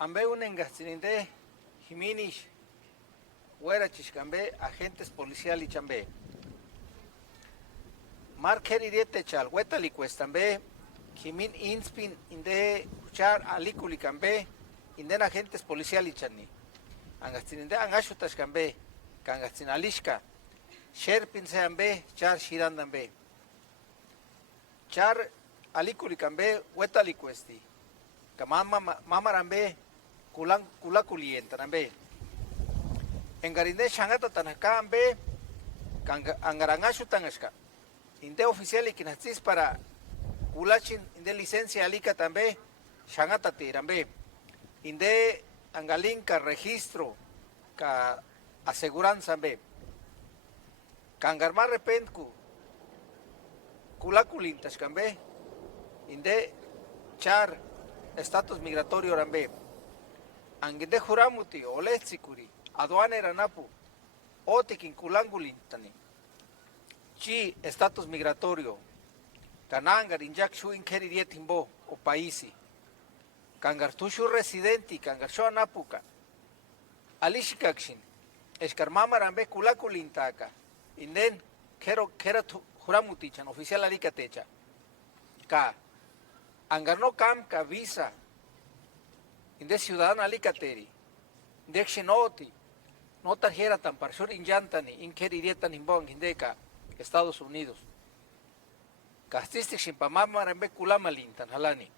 Ambe unengastininde Jiminish Huerachishkambe, agentes policiales chambe. Marker iriete chal, huetali cuestambe, Jimin inspin inde char alikulikambe, inden agentes policiales chani. Angastininde angashutashkambe, kangastinalishka, sherpin seambe, char shirandambe. Char alikulikambe, huetali cuesti. Mamarambe, kulakulientanambe. Engarinde shangata tanakambe, angarangashu tangashka. Inde oficial y quinatis para kulachin, inde licencia alika tambe, shangata tirambe. Inde angalinka registro, ka aseguranza be. Kangarma repentku, kulakulintashkambe. Inde char estatus migratorio rambe. Anginde juramuti, oletsikuri. Aduane ranapu, otikin kulangulintani. Chi estatus migratorio. Kanangar injak shu inkeri dietimbo o paisi. Kangar tushu residenti, kangar shu anapuka. Alishikakshin. Eskarmama rambe kulakulintaka. Inden kero juramutichan, oficial arikatecha. Ka. Angar no kam ka visa. Inde ciudadana alikateri. Inde xenoti. No tarjera tan parshur inyantani, inkerinietan imbong indeka, Estados Unidos. Castistic shimpamama rembe kulama lintan halani.